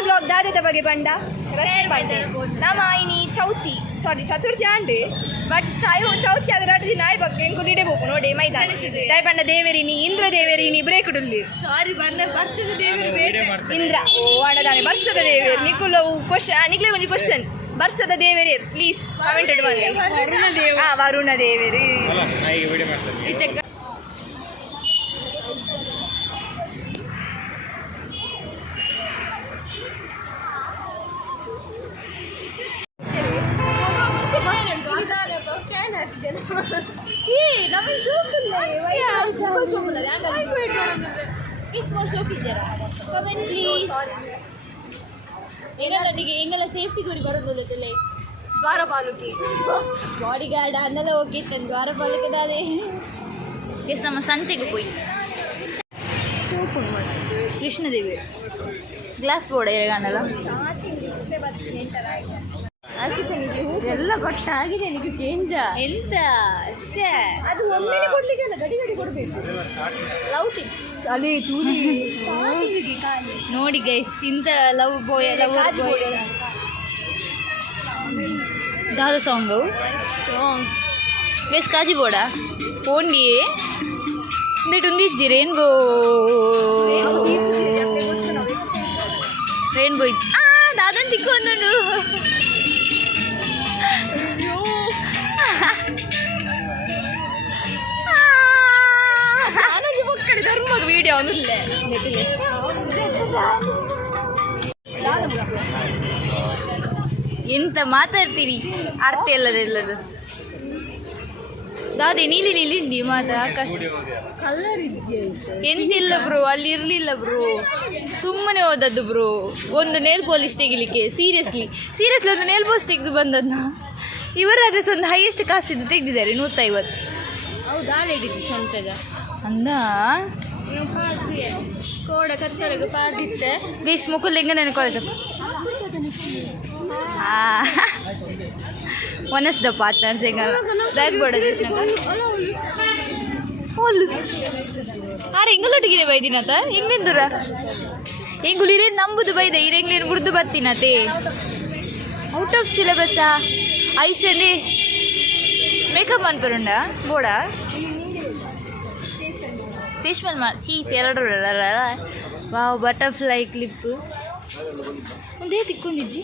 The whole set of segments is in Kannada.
ಇತ್ತೆ ಬ್ಲಾಗ್ ದಾದದ ಬಗ್ಗೆ ಬಂಡ ನಮ್ಮ ಇನಿ ಚೌತಿ ಸಾರಿ ಚತುರ್ಥಿ ಆಂಡೆ ಬಟ್ ಚೌತಿ ಅದರ ದಿನ ಬಗ್ಗೆ ಎಂಕುಲಿಡೆ ಬೋಕು ನೋಡಿ ಮೈದಾನ ದಯ ಬಂಡ ದೇವರಿನಿ ಇಂದ್ರ ದೇವರಿನಿ ಬ್ರೇಕ್ ಡುಲ್ಲಿ ಸಾರಿ ಬಂದ ಬರ್ಸದ ದೇವರಿ ಇಂದ್ರ ಓ ಆಡದಾನೆ ಬರ್ಸದ ದೇವರಿ ನಿಕುಲವು ಕ್ವಶನ್ ನಿಕ್ಲೆ ಒಂದು ಕ್ವಶನ್ ಬರ್ಸದ ದೇವರೇ ಪ್ಲೀಸ್ ಕಾಮೆಂಟ್ ಮಾಡಿ ವರುಣ ದೇವರಿ ಎಂಗೆಲ್ಲ ಸೇಫ್ಟಿ ಗುರಿ ಬರೋದಿಲ್ಲ ದ್ವಾರಪಾಲಕಿ ಬಾಡಿ ಗಾರ್ಡ್ ಅನ್ನೆಲ್ಲ ಹೋಗಿತ್ತೇನೆ ದ್ವಾರಪಾಲಕದ ಅದೇ ಎಸ್ ನಮ್ಮ ಸಂತೆಗೆ ಹೋಯ್ ಕೃಷ್ಣದೇವಿ ಗ್ಲಾಸ್ ಬೋರ್ಡ್ ಹೇಗಣ್ಣಲ್ಲ ಎಲ್ಲ ಕೊಟ್ಟಾಗಿದೆ ನಿಮಗೆ ಚೇಂಜ ಎಂತ ಅದು ಒಮ್ಮೆಲೆ ಕೊಡ್ಲಿಕ್ಕೆಲ್ಲ ಗಡಿ ಗಡಿ ಕೊಡಬೇಕು ಲವ್ ಟಿಪ್ಸ್ ಅಲ್ಲೇ ತೂರಿ ನೋಡಿ ಗೈಸ್ ಇಂಥ ಲವ್ ಬಾಯ್ ದಾದ ಸಾಂಗು ಗೈಸ್ ಕಾಜಿ ಬೋಡ ಓಂಡಿ ಇಂದಿಟ್ಟಿ ರೇನ್ಬೋ ರೇನ್ಬೋ ಇಚ್ಚ ದಾದನ್ ತಿಕ್ಕು ಒಂದುಂಡು ಧರ್ಮದ ವಿಡಿಯೋ ಒಂದಿಲ್ಲ ಎಂತ ಮಾತಾಡ್ತೀವಿ ಅರ್ಥ ಎಲ್ಲದೆಲ್ಲದು ದಾದೆ ನೀಲಿ ನೀಲಿ ಮಾತಾ ಆಕಾಶ ಕಲರ್ ಎಂತಿಲ್ಲ ಬ್ರೋ ಅಲ್ಲಿ ಇರಲಿಲ್ಲ ಬ್ರೋ ಸುಮ್ಮನೆ ಹೋದದ್ದು ಬ್ರೋ ಒಂದು ನೇಲ್ ಪಾಲಿಶ್ ತೆಗಿಲಿಕ್ಕೆ ಸೀರಿಯಸ್ಲಿ ಒಂದು ನೇಲ್ ಪಾಲಿಶ್ ತೆಗೆದು ಬಂದದ್ನ ಇವರಾದ್ರೆ ಒಂದು ಹೈಯೆಸ್ಟ್ ಕಾಸ್ಟ್ ಇದ್ದು ತೆಗೆದಿದ್ದಾರೆ 150 ಹೌದು ಆಳಿಡಿದ್ದು ಸಂತೆಗ ಅಂದ ಕೋಡ ಕತ್ತಲೆಗೆ ಪಾಡಿತ್ತೆ ಗೈಸ್ ಮುಕುಲ್ ಹೆಂಗ ನೆನಕೊಳ್ಳೋದು ಒನ್ ಆಫ್ ದ ಪಾರ್ಟ್ನರ್ಸ್ ಹೆಂಗ ಬ್ಯಾಗ್ ಬೋರ್ಡ್ ಹೋಲು ಆರೆ ಹೆಂಗಲೊಟ್ಟಿಗೆ ಬೈದಿನತ ಹೆಂಗೆಂದುರ ಹೆಂಗುಲಿರೇ ನಂಬುದು ಬೈದ ಇರೆಂಗ್ಲೇನು ಗುಡ್ದು ಬರ್ತೀನತೆ ಔಟ್ ಆಫ್ ಸಿಲೆಬಸ್ಸಾ ಐಶಂದಿ ಮೇಕಪ್ ಅನ್ಪರುಂಡ ಬೋಡ ಫೇಶ್ಮಲ್ ಚೀಫ್ ಎರಡು ವಾವ್ ಬಟರ್ಫ್ಲೈ ಕ್ಲಿಪ್ ಒಂದೇ ತಿಕ್ಕೊಂಡಿಜ್ಜಿ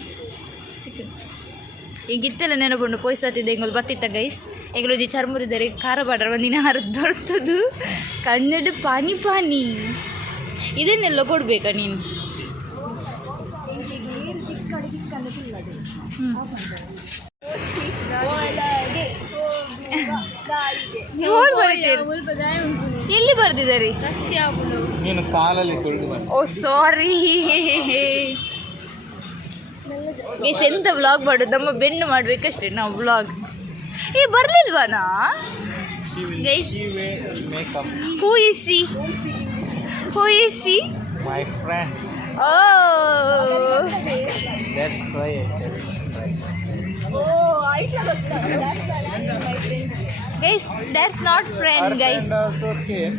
ಹಿಂಗಿತ್ತೆಲ್ಲ ನೆನಪುಂಡು ಪೊಯ್ಸತ್ತಿದ್ದೆ ಎಂಗಳು ಬತ್ತಿತ್ತ ಗೈಸ್ ಎಂಗಳೊಂಜಿ ಚರ್ಮುರಿದ್ದಾರೆ ಖಾರ ಬಾಡ್ರ ಒಂದಿನ ಹರಿದು ದೊಡ್ತದು ಕನ್ನಡ ಪಾನಿ ಇದನ್ನೆಲ್ಲ ಕೊಡ್ಬೇಕಾ ನೀನು ಎಲ್ಲಿ ಬರ್ದಿದ್ದಾರೆ ಓ ಸಾರಿ ಎಂತ ವ್ಲಾಗ್ ಮಾಡೋದು ನಮ್ಮ ಬೆನ್ನು ಮಾಡ್ಬೇಕಷ್ಟೇ ನಾವು ವ್ಲಾಗ್ ಬರ್ಲಿಲ್ವಾನಾ who is she my friend oh that's why guys that's not friend guys also came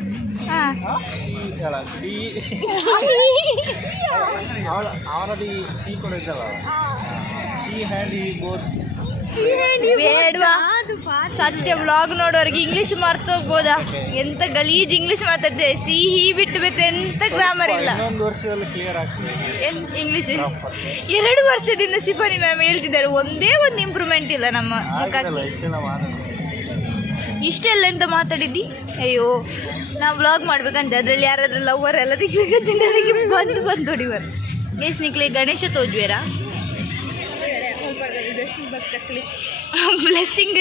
already she could she had he both ಬೇಡ್ವಾ ಸತ್ಯ ವ್ಲಾಗ್ ನೋಡೋರಿಗೆ ಇಂಗ್ಲೀಷ್ ಮರ್ತೋಗ್ಬೋದಾ ಎಂತ ಗಲೀಜ್ ಇಂಗ್ಲೀಷ್ ಮಾತಾಡ್ತೇವೆ ಸಿಹಿ ಬಿಟ್ಟು ಬಿಟ್ಟು ಎಂತ ಗ್ರಾಮರ್ ಇಲ್ಲ ಇಂಗ್ಲೀಷ್ 2 ವರ್ಷದಿಂದ ಶಿಫಾನಿ ಮ್ಯಾಮ್ ಹೇಳ್ತಿದ್ದಾರೆ ಒಂದೇ ಒಂದು ಇಂಪ್ರೂವ್ಮೆಂಟ್ ಇಲ್ಲ ನಮ್ಮ ಇಷ್ಟೆಲ್ಲ ಎಂತ ಮಾತಾಡಿದ್ದಿ ಅಯ್ಯೋ ನಾವು ವ್ಲಾಗ್ ಮಾಡ್ಬೇಕಂತ ಅದರಲ್ಲಿ ಯಾರಾದ್ರೂ ಲವ್ವರ್ ಎಲ್ಲ ತೆಗಿಬೇಕಂತ ನನಗೆ ಬಂದು ಹೊಡಿವರು ಗೈಸ್ ನಿಕ್ಲೆ ಗಣೇಶ ತೋಜ್ವೇರಾ ಬ್ಲೆಸ್ಸಿಂಗ್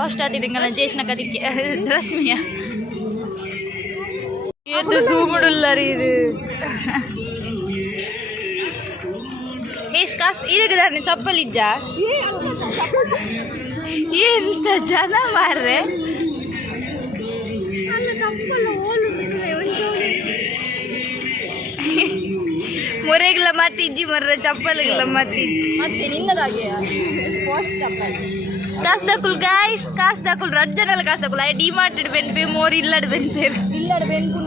ಲಾಸ್ಟ್ ಆತಿದಂಗಲ್ಲ ಜೇಷ್ನ ಕದಿಕ್ಕೆ ರಶ್ಮಿಯ ಏತು ಸೂಮುಡುಲ್ಲರಿ ಇದು ಕಾಸ್ ಇದಕ್ಕೆ ಚಪ್ಪಲಿದ್ದ ಎಂತ ಜನ ಮಾರ್ರೆ ಮೊರೆಗಳ ಮಾತಿಜ್ಜಿ ಮರ್ರೆ ಚಪ್ಪಲಿಗಳ ಮಾತಿಜ್ಜಿ ಮತ್ತೆ ನಿನ್ನದಾಗೆ ಚಪ್ಪಲ್ ಕಾಸ್ದಾಕುಲ್ ಗಾಯ್ಸ್ ಕಾಸ್ದಾಕುಲ್ ರಜ್ಜನಲ್ಲ ಕಾಸ್ದಾಕುಲ್ ಐ ಡಿಮಾರ್ಟೆಡ್ ಬೆನ್ಪೆ ಮೋರ್ ಇಲ್ಲಡ್ ಬೆನ್ಪೇರು ಇಲ್ಲಡ ಬೆನ್ಕು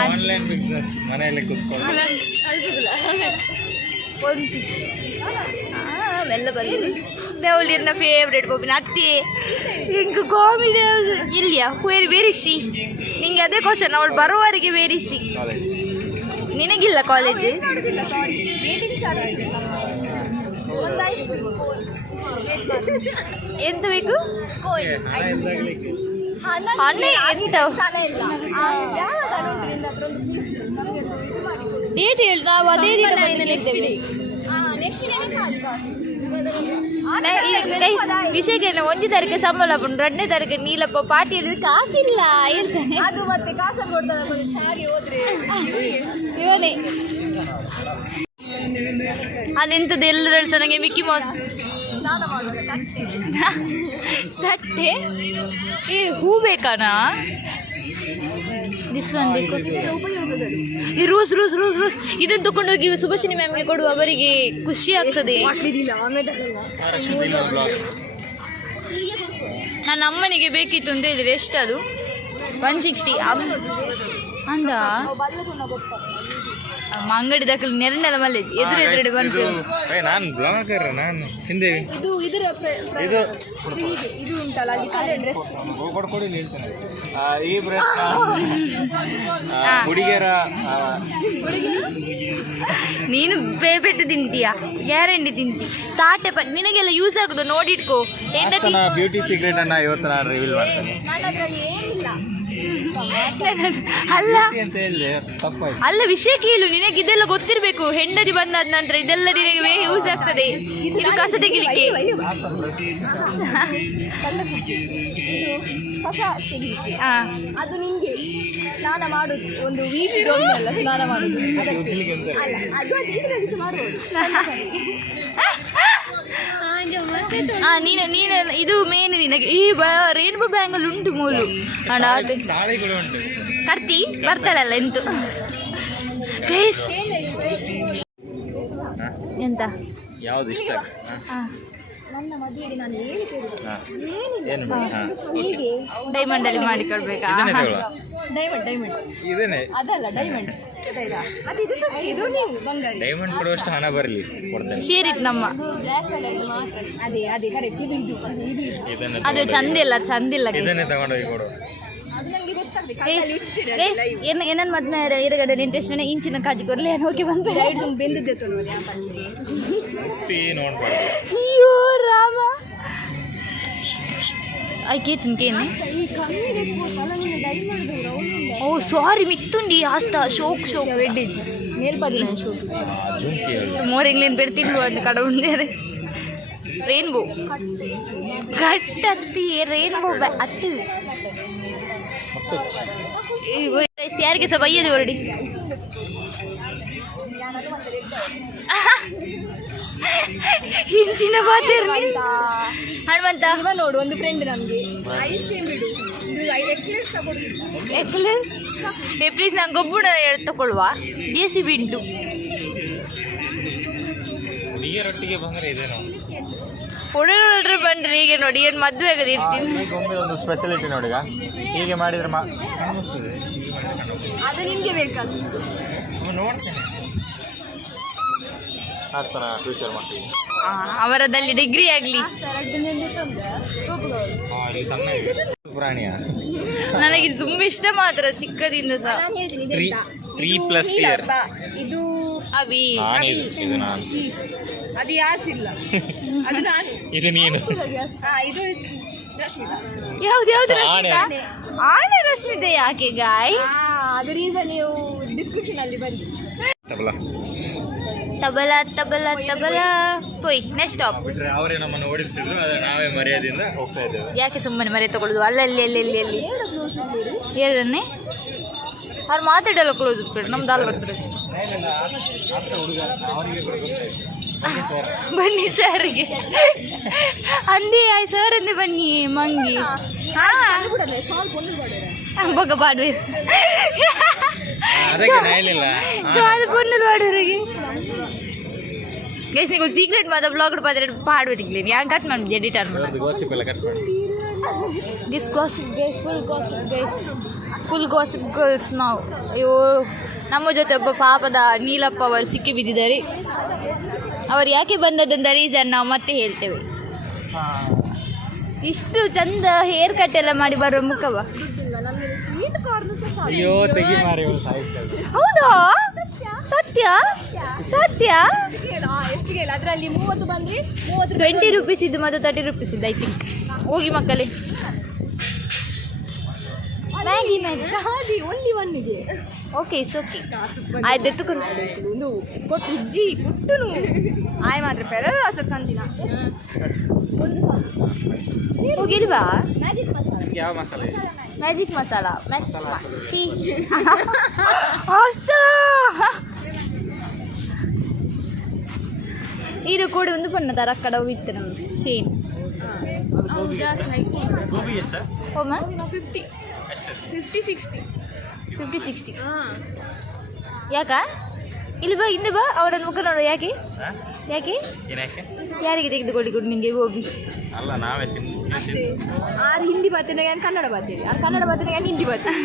ಆನ್ಲೈನ್ ಬಿಸ್ನೆಸ್ ಮನೆಯಲ್ಲಿ ಕೂತ್ಕೊಂಡು ಒಂಚು ಮೆಲ್ಲ ಬಂದು ದೇವಳಿರ್ನ ಫೇವ್ರೇಟ್ ಬೋಬಿನ ಅತ್ತಿ ಹಿಂಗೆ ಕಾಮಿಡಿ ಇಲ್ಲಿಯಾ ಬೇರಿಸಿ ನಿಂಗೆ ಅದೇ ಕ್ವಶನ್ ಅವಳು ಬರೋವರೆಗೆ ಬೇರಿಸಿ ಕಾಲೇಜ್ ನಿನಗಿಲ್ಲ ಕಾಲೇಜ್ ಎಂತ ಬೇಕು ಹಣ ಇಲ್ದಾಗ್ಲಿಕ್ಕೆ ಹಣ ಎಂತ ಡೇಟ್ ಹೇಳಿ ನಾವು ಅದೇ ದಿನ ಬಂದಿದ್ದೇವೆ ವಿಷಯ ಕೇಳ 1 ತಾರೀಕು ಸಂಬಳ ಬಂದು 2ನೇ ತಾರೀಕು ನೀಲಪ್ಪ ಪಾರ್ಟಿ ಹೇಳಿದ್ರೆ ಕಾಸಿಲ್ಲ ಹೇಳ್ತಾನೆ ಅದು ಮತ್ತೆ ಕಾಸಲ್ಲಿ ಕೊಡ್ತಾರೆ ಕೊಂಚ ಚೆನ್ನಾಗಿ ಹೋದ್ರೆ ಇವನೇ ಅದೆಂಥದ್ದು ಎಲ್ಲರೂ ನನಗೆ ಮಿಕ್ಕಿ ಮೌಸ್ ಸ್ನಾನ ಮಾಡುವಾಗ ತಟ್ಟೆ ಏ ಹೂ ಬೇಕಾನಾ ದಿಸ್ ಒನ್ ಬೇಕು ಈ ರೋಸ್ ರೋಸ್ ರೋಸ್ ರೋಸ್ ಇದನ್ನು ತಗೊಂಡೋಗಿ ಸುಭಾಷಿಣಿ ಮ್ಯಾಮ್ಗೆ ಕೊಡುವ ಅವರಿಗೆ ಖುಷಿ ಆಗ್ತದೆ ನನ್ನ ಅಮ್ಮನಿಗೆ ಬೇಕಿತ್ತು ಅಂತ ಹೇಳಿದ್ರೆ ಎಷ್ಟು ಅದು 160 ಅಂದ ಅಂಗಡಿ ದಾಖಲೆ ನೆರನೆಲ್ಲ ಮಲ್ಲೇಜ್ ಎದುರು ಬಂತು ನಾನು ಬ್ಲಾಗರ್ ನಾನು ಹಿಂದೆ ಇದು ಇದರ ಇದು ಇದು ಉಂಟಲ್ಲ ಅಲ್ಲಿ ಕಲೆ ಡ್ರೆಸ್ ಕೊಡ್ಕೊಡಿ ಹೇಳ್ತೇನೆ ಈ ಬ್ರೆಸ್ ಹುಡುಗಿಯರ ನೀನು ಬೇಬೆಟ್ಟು ತಿಂತೀಯಾ ಗ್ಯಾರಂಟಿ ತಿಂತಿ ತಾಟೆ ನಿನಗೆಲ್ಲ ಯೂಸ್ ಆಗುದು ನೋಡಿಟ್ಕೋ ಬ್ಯೂಟಿ ಸೀಕ್ರೆಟ್ ಅನ್ನ ಇವತ್ತು ನಾನು ರಿವೀಲ್ ಮಾಡ್ತೇನೆ ನನ್ನ ಹತ್ರ ಏನಿಲ್ಲ ಅಲ್ಲ ಅಂತ ಹೇಳಿದೆ ತಪ್ಪಾಯ್ತು ಅಲ್ಲ ವಿಷಯ ಕೇಳು ನಿನಗೆ ಇದೆಲ್ಲ ಗೊತ್ತಿರಬೇಕು ಹೆಂಡತಿ ಬಂದಾದ ನಂತರ ಇದೆಲ್ಲ ನಿನಗೆ ಯೂಸ್ ಆಗ್ತದೆ ಇದು ಕಸ ತೆಗಿಲಿಕ್ಕೆ ಕಸ ತೆಗಿಲಿಕ್ಕೆ ಹಾ ಅದು ನಿಂಗೆ ಸ್ನಾನ ಮಾಡುದು ಒಂದು ವೀಕ್ಗೆ ಒಮ್ಮೆ ಅಲ್ಲ ಸ್ನಾನ ಮಾಡುದು ಅಲ್ಲ ಅದು ಇದರಲ್ಲಿ ಸಹ ಮಾಡುವುದು ನೀನು ನೀನು ಇದು ಮೇನ್ ನಿನಗೆ ಈ ರೇನ್ಬೋ ಬ್ಯಾಂಗಲ್ ಉಂಟು ಮೂಲು ಅಣ್ಣ ತಾಳಿಗಳು ಉಂಟು ಕರ್ತಿ ಬರ್ತಾಳಲ್ಲ ಎಂತು ಗೈಸ್ ಎಂತ ಯಾವ್ದು ಇಷ್ಟ ನನ್ನ ಮದುವೆಗೆ ನಾನು ಏನು ಏನು ಹೀಗೆ ಡೈಮಂಡ್ ಅಲ್ಲಿ ಮಾಡಿಕೊಡ್ಬೇಕಾ ಇದನ್ನೇ ತಗೊಳ್ಳುವ ಡೈಮಂಡ್ ಇದನ್ನೇ ಅದಲ್ಲ ಡೈಮಂಡ್ ಅದು ಇದು ಸಹ ಇದು ನೀವು ಬಂಗಾರಿ ಡೈಮಂಡ್ ಕೊಡುವಷ್ಟು ಹಣ ಬರಲಿ ಕೊಡ್ತೇನೆ ಶೇರ್ ಇಟ್ ನಮ್ಮ ಅದೇ ಅದೇ ಕರೆಕ್ಟ್ ಇದು ಇದು ಇದು ಇದು ಇದನ್ನೇ ಅದು ಚಂದಿಲ್ಲ ಚಂದಿಲ್ಲ ಇದನ್ನೇ ತಗೊಂಡೋಗಿ ಕೊಡು ಅದು ನನಗೆ ಗೊತ್ತಾಗ್ತದೆ ಕೈಯಲ್ಲಿ ಉಚ್ಚಿತೀರ ಏನನ್ ಮದ್ಮೆ ಎರಗಡೆ ಇಂಟ್ರೆಸ್ಟ್ ಇಂಚಿನ ಕಾಜಿ ಕೊರ್ಲಿ ಹೋಗಿ ಬಂತು ಸೈಡ್ ಬೆಂದಿದ್ದೆ ನೋಡಿ ಆ ಫೀ ನೋಡ್ಬಾರ್ದು ಅಯ್ಯೋ ರಾಮ ಕೇನೆ ಈ ಕಮ್ಮಿಗೆ ಕಲಂಗಿನ ಡೈಮಂಡ್ ಓ ಸಾರಿ ಮಿತ್ತುಂಡಿ ಆಸ್ತಾ ಶೋಕ್ ಶೋಕ್ ವೆಡ್ಡಿಜ್ ಮೇಲ್ಪದಿನ ಶೋಕ್ ಜುಂಕಿ ಹೇಳು ಮೋರ್ ಇಂಗ್ಲೆಂಡ್ ಬೆರ್ತಿಲ್ವ ಅಂತ ಕಡೆ ಉಂಡೇರೆ ರೇನ್ಬೋ ಗಟ್ಟತ್ತಿ ರೇನ್ಬೋ ಅತ್ತು ಯಾರಿಗೆ ಸಹ ಬೈಯದೆ ಹೊರಡಿ ಹಿಂಚಿನ ಬಾತಿರ್ಲಿ ಹನುಮಂತ ಇವ ನೋಡು ಒಂದು ಫ್ರೆಂಡ್ ನಮಗೆ ಐಸ್ ಕ್ರೀಮ್ ಬಿಡು ಇದು 5 ಎಕ್ಲೆಟ್ಸ್ ತಗೊಳ್ಳಿ ಎಕ್ಸಲೆನ್ಸ್ ಪ್ಲೀಸ್ ನಂಗೆ ಗೊಬ್ಬರ ತಗೊಳ್ಳುವ JCB ಉಂಟು ಹುಡುಗಿಯರೊಟ್ಟಿಗೆ ಬಂದರೆ ಇದೇನೋ ಹುಡುಗರು ಬಂದ್ರೆ ಈಗ ನೋಡಿ ಏನು ಮದುವೆ ಆಗದೆ ಇರ್ತೀನಿ ಈಗ ಒಮ್ಮೆ ಒಂದು ಸ್ಪೆಷಾಲಿಟಿ ನೋಡಿಗ ಹೀಗೆ ಮಾಡಿದ್ರೆ ಅದು ನಿಮಗೆ ಬೇಕಾದ ನೋಡ್ತೇನೆ ಆಗ್ತಾನ ಫ್ಯೂಚರ್ ಮಕ್ಕಳಿಗೆ ಅವರದಲ್ಲಿ ಡಿಗ್ರಿ ಆಗಲಿ ಪ್ರಾಣಿಯ ನನಗೆ ಇದು ತುಂಬ ಇಷ್ಟ ಮಾತ್ರ ಚಿಕ್ಕದಿಂದ ಸಹ ನಾನು ಹೇಳ್ತೀನಿ 3+ ಇಯರ್ ಇದು ಅವಿ ಇದು ನಾನು ಅದು ಯಾಸಿಲ್ಲ ಅದು ನಾನು ಇದು ನೀನು ಇದು ರಶ್ಮಿತಾ ಯಾವ್ದು ಯಾವ್ದು ಆನೆ. ರಶ್ಮಿತಾ ಆನೆ ರಶ್ಮಿತಾ ಯಾಕೆ ಗಾಯ್ಸ್ ಅದು ರೀಸನ್ ನೀವು ಡಿಸ್ಕ್ರಿಪ್ಷನ್ ಅಲ್ಲಿ ಬನ್ನಿ ತಗೊಳ್ಳ ತಬಲ ತಬಲ ತಬಲ ಪೋಯ್ ನೆಕ್ಸ್ಟ್ ಸ್ಟಾಪ್. ಬಿಟ್ರೆ ಅವರೇ ನಮ್ಮನ್ನು ಓಡಿಸ್ತಿದ್ರು, ಆದರೆ ನಾವೇ ಮರ್ಯಾದೆಯಿಂದ ಹೋಗ್ತಾ ಇದ್ದೇವೆ. ಯಾಕೆ ಸುಮ್ಮನೆ ಮರೆ ತಗೊಳ್ಳೋದು? ಅಲ್ಲಲ್ಲಿ ಅಲ್ಲಿ ಎರಡನ್ನೇ ಅವ್ರು ಮಾತಾಡಲ್ಲ ಕ್ಲೋಸ್ ಬಿಟ್ಬಿಡ್ರಿ, ನಮ್ದು ಅಲ್ಲಿ ಬರ್ತಾರೆ. ಬನ್ನಿ ಸರ್ಗೆ ಅಂದಿ ಆಯ್ ಸರ್ ಅಂದೆ ಬನ್ನಿ ಮಂಗಿ ಬೊಕ್ಕ ಪಾಡುವೆ ಸಾಲು ಪೊಣ್ಣು ಪಾಡುವರಿಗೆ ಗೈಸ್ ನೀವು ಸೀಕ್ರೆಟ್ ಮಾತ್ರ ಬ್ಲಾಗ್ ಪಾಡ್ಬಿಟ್ಟಿಲ್ಲ ಯಾಕೆ ಕಟ್ ಮಾಡಿ editor this gossip guys full gossip girls ನಾವು. ಅಯ್ಯೋ ನಮ್ಮ ಜೊತೆ ಒಬ್ಬ ಪಾಪದ ನೀಲಪ್ಪ ಅವರು ಸಿಕ್ಕಿ ಬಿದ್ದಿದ್ದಾರೆ. ಅವರು ಯಾಕೆ ಬಂದದಂತ ರೀಸನ್ ನಾವು ಮತ್ತೆ ಹೇಳ್ತೇವೆ. ಇಷ್ಟು ಚಂದ ಹೇರ್ ಕಟ್ ಎಲ್ಲ ಮಾಡಿ ಬರೋ ಮುಖವ. ಹೌದಾ? ಸತ್ಯ ಸತ್ಯ ಎಷ್ಟು ಕೇಳ ಅದರಲ್ಲಿ 30 ಬಂದ್ರೆ 20 ರೂಪೀಸ್ ಇದ್ದು ಮತ್ತು 30 ರೂಪೀಸ್ ಇದ್ದು ಐ ಥಿಂಕ್. ಹೋಗಿ ಮಕ್ಕಳೇ ಮ್ಯಾಗಿ ಮ್ಯಾಗಿ ಓನ್ಲಿ ಒನ್ನಿಗೆ ಓಕೆ ಇಸ್ ಓಕೆ ಆಯ್ತು ಎತ್ತುಕೊಂಡು ಒಂದು ಕೊಟ್ಟು ಇಜ್ಜಿ ಕೊಟ್ಟನು ಆಯ್ ಮಾತ್ರ ಪೆರರ ಹಸರ್ಕಂತಿನ ಹೋಗಿಲ್ವಾ? ಯಾವ ಮಸಾಲೆ? ಮ್ಯಾಜಿಕ್ ಮಸಾಲ ಚೀ ಇದು ಕೂಡ ಒಂದು ಪಣ್ಣದಾರ ಅక్కడ ಇತ್ತು ನಮ್ದು ಸೇಮ್. ಗೋಬಿ ಎಷ್ಟು? ಓಮ 50-60 ಯಾಕ ಇಲ್ಲಿ ಬಾ ಹಿಂದೆ ಬಾ ಅವರನ್ನು ಮುಖ ನೋಡು. ಯಾಕೆ ಯಾಕೆ ಏನಕ್ಕೆ? ಯಾರಿಗೆ ತೆಗೆದುಕೊಳ್ಳಿಕೊಡು ನಿಮಗೆ ಗೋಬಿ? ಅಲ್ಲ ನಾವೇ ಆರು ಹಿಂದಿ ಬರ್ತೇನೆ ನಾನು ಕನ್ನಡ ಬರ್ತೇನೆ, ಆ ಕನ್ನಡ ಬರ್ತೇನೆ ನಾನು ಹಿಂದಿ ಬರ್ತೇನೆ.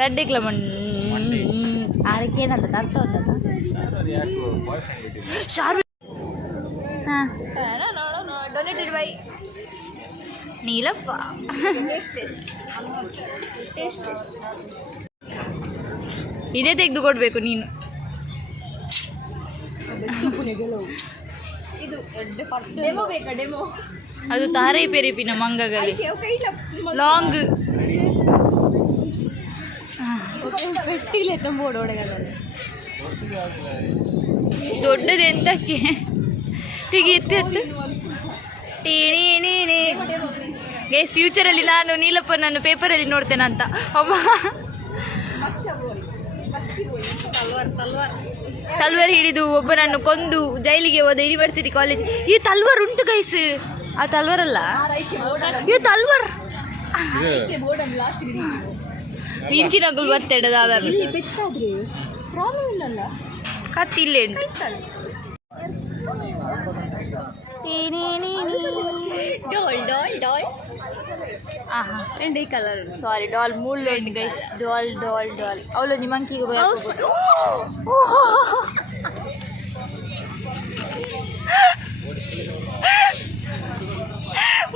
ರೆಡ್ ಕ್ಲಮನ್ ಆರಕ್ಕೆ ಏನಂತ ಅರ್ಥ ಉಂಟದ ಶಾರು. ಹಾಂ ಡೊನೇಟೆಡ್ ಬೈ ನೀಲಪ್ಪ. ಟೇಸ್ಟ್ ಇದೇ ತೆಗೆದು ಕೊಡಬೇಕು ನೀನು. ಇದು ಡೆಮೋ ಬೇಕಾ? ಡೆಮೋ ಅದು ತಾರೈ ಪೆರಿಪಿನ ಮಂಗಗಲಿ ಲಾಂಗ್ ಪೆಟ್ಟಿಲೆ ತುಂಬ ಓಡೋಡಗಲ್ಲ ದೊಡ್ಡದು ಎಂತಕ್ಕೆ ತೆಗಿಯುತ್ತೆ ಟೀಣೀನೇ ಗೈಸ್. ಫ್ಯೂಚರಲ್ಲಿ ನಾನು ನೀಲಪ್ಪನನ್ನು ಪೇಪರಲ್ಲಿ ನೋಡ್ತೇನೆ ಅಂತ. ಅಮ್ಮ ತಲ್ವಾರ್ ಹಿಡಿದು ಒಬ್ಬನನ್ನು ಕೊಂದು ಜೈಲಿಗೆ ಹೋದ ಯೂನಿವರ್ಸಿಟಿ ಕಾಲೇಜ್. ಈ ತಲ್ವಾರ್ ಉಂಟು ಗೈಸ್. ಆ ತಲ್ವಾರ್ ಅಲ್ಲ ಈ ತಲ್ವಾರ್ ಇಂಚಿನಗಳು ಬರ್ತೇಡದಾದ ಕತ್ತಿಲ್ಲೇ ಉಂಟು. ಕಲರ್ ಸಾರಿ ಡಾಲ್ ಮೂಳು ಉಂಟು ಗೈಸ್. ಡಾಲ್ ಡಾಲ್ ಡಾಲ್ ಅವಳು ನಿಮ್ಮಂಕಿಗೆ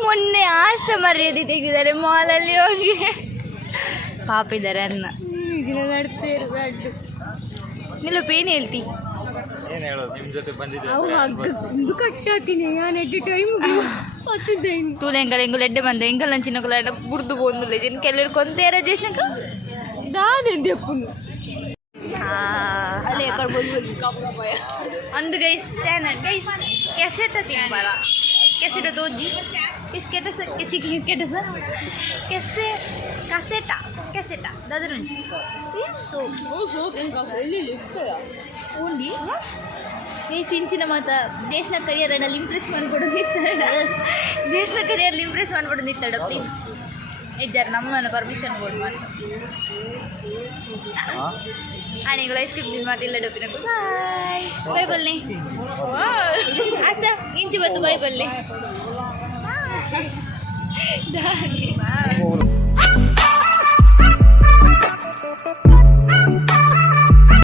ಮೊನ್ನೆ ಆಸ್ತ ಮರ್ಯಾದೆ ತೆಗೆದಿದ್ದಾರೆ ಮಾಲಲ್ಲಿ ಹೋಗಿ. ಪಾಪಿದ್ದಾರೆ ಅನ್ನ ನಿಲ್ಲಪ್ಪ ಏನು ಹೇಳ್ತಿ? ಏನು ಹೇಳೋದು, ನಿಮ್ಮ ಜೊತೆ ಬಂದಿದ್ದೆ ಕಟ್ಟಾತೀನಿ ನಾನು ಎಡ್ಡಿ ಟೈಮ್ ತೂಲೆ ಎಂಕಲ್ ಎಂಗುಲು ಎಡ್ಡೆ ಬಂದೆ ಎಂಕಲ್ ನಂಚಿನಕುಲ ಎಡ್ಡ ಬುಡ್ದು ಕೊಂದುಲೆ ಜನ ಕೆಲವರು ಕೊಂತೇರ ಜೇಸ್ನಕ ದಾದೆಪ್ಪುನು ಅಂದು ಗೈಸ್ ಗೈಸ್ ಕೆಸೆಟ ತಿಂಬಾರ ಕೆಸೆಟ ದೋಜಿ ಕೆಸ್ ಕೆಟಸ ಕೆಸೆ ಕಸೆಟ ಕೆಸೆಟ దాని నుంచి సో ಓಂಡಿ ನೇಸಿಂಚಿನ ಮಾತ ದೇಶನ ಕರಿಯರಲ್ಲಿ ಇಂಪ್ರೆಸ್ ಮಾಡ್ಕೊಡು ನಿಂತಾಡ ದೇಶನ ಕರಿಯರಲ್ಲಿ ಇಂಪ್ರೆಸ್ ಮಾಡ್ಕೊಡು ನಿಂತಾಡ ಪ್ಲೀಸ್ ಇದ್ದಾರೆ ನಮ್ಮನ್ನು ಪರ್ಮಿಷನ್ ಕೊಡು ಮಾತು ಆನೆಗಳು ಐಸ್ ಕ್ರೀಮ್ ಮಾತಿಲ್ಲ ಡೊಪ್ಪಿನ ಬಾಯ್ ಬಾಯ್ ಬಲ್ಲೆ ಅಷ್ಟ ಇಂಚಿ ಬತ್ತು ಬಾಯ್ ಬಲ್ಲೆ ದಾರಿ